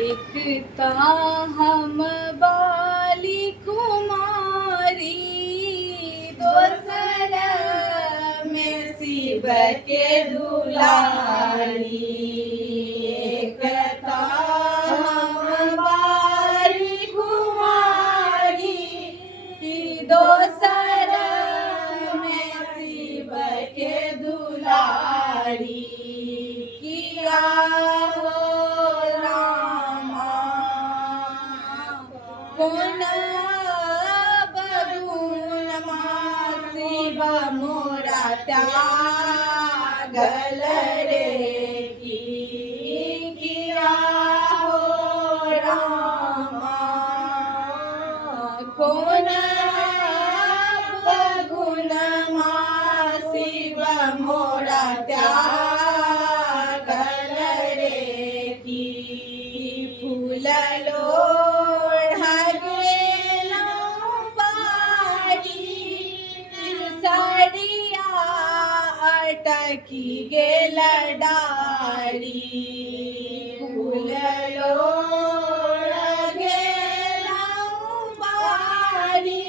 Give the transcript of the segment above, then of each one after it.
एकता हम बाली कुमारी, दोसर में शिव के दुलारी। एकता हम बाली कुमारी, दोसर में शिव के दुलारी। किया कौन बगुन शिव मोरा त्यागल रे की। किया हो रामा कौन बगुन शिव मोरा त्यागल रे की। फूल लो अटकी गेल डारी। फूल लोढ़ गेल बारी,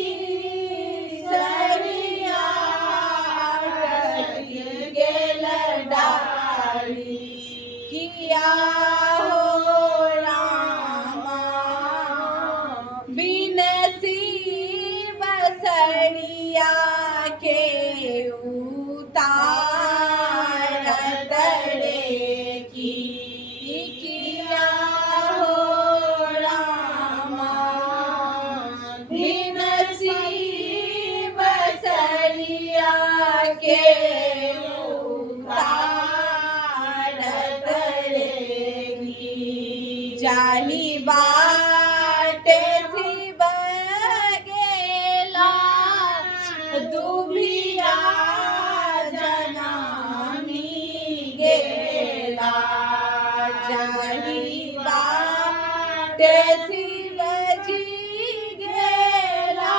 सरिया अटकी गेल डारी। किया हो रामा बिन शिव सरिया के उतारत रे की। किया हो रामा बिन शिव सरिया के उतारत रे की। जाही बाटे शिव गेला दुभिया गेला। जाही बाटे शिव जी गेला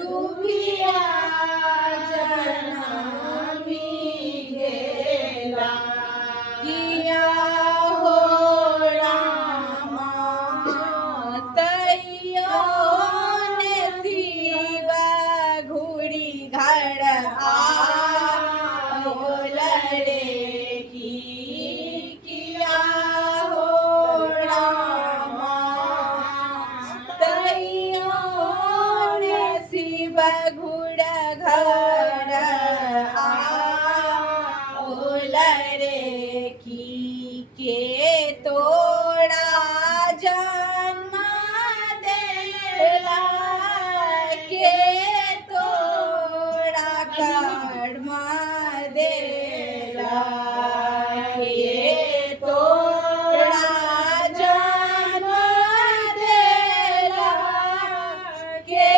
दुभिया जनामी गेला। किया हो रामा तैयो ने शिव घुड़ी घर रे की। किया हो रामा तैयो ने शिव घुड़ घर आल रे की। के तोड़ा जन्म देला, के तोड़ा कर्म देला। के तोड़ा जन्म देला, के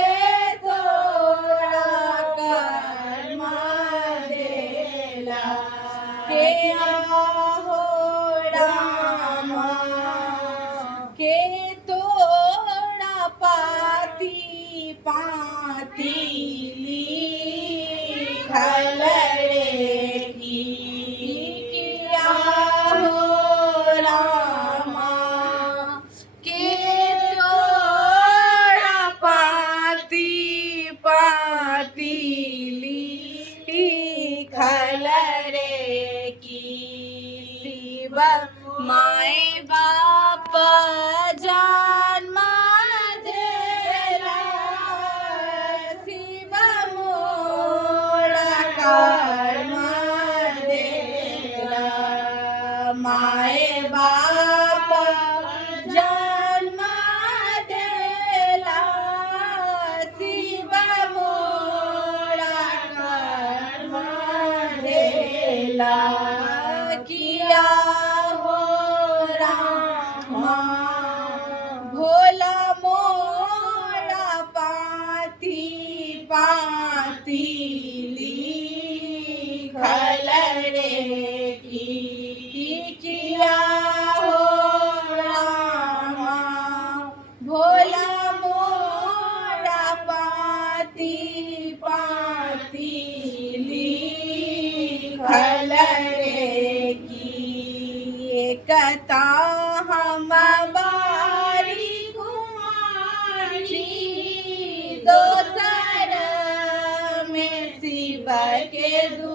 तोड़ा कर्म देला। के हो रामा के तोड़ा पाती पाती लिखल रे की। किया हो रामा के तोड़ा पाती पाती लिखल रे की। शिव माए बाप जन्म देला, शिव मोरा कर्म देला। माए बाप जन्म देला, शिव मोरा कर्म देला। किया हो रामा भोला मोरा पाती पाती लिखल रे की। किया हो रामा भोला मोरा पाती पाती लिखल रे की। एकता हम के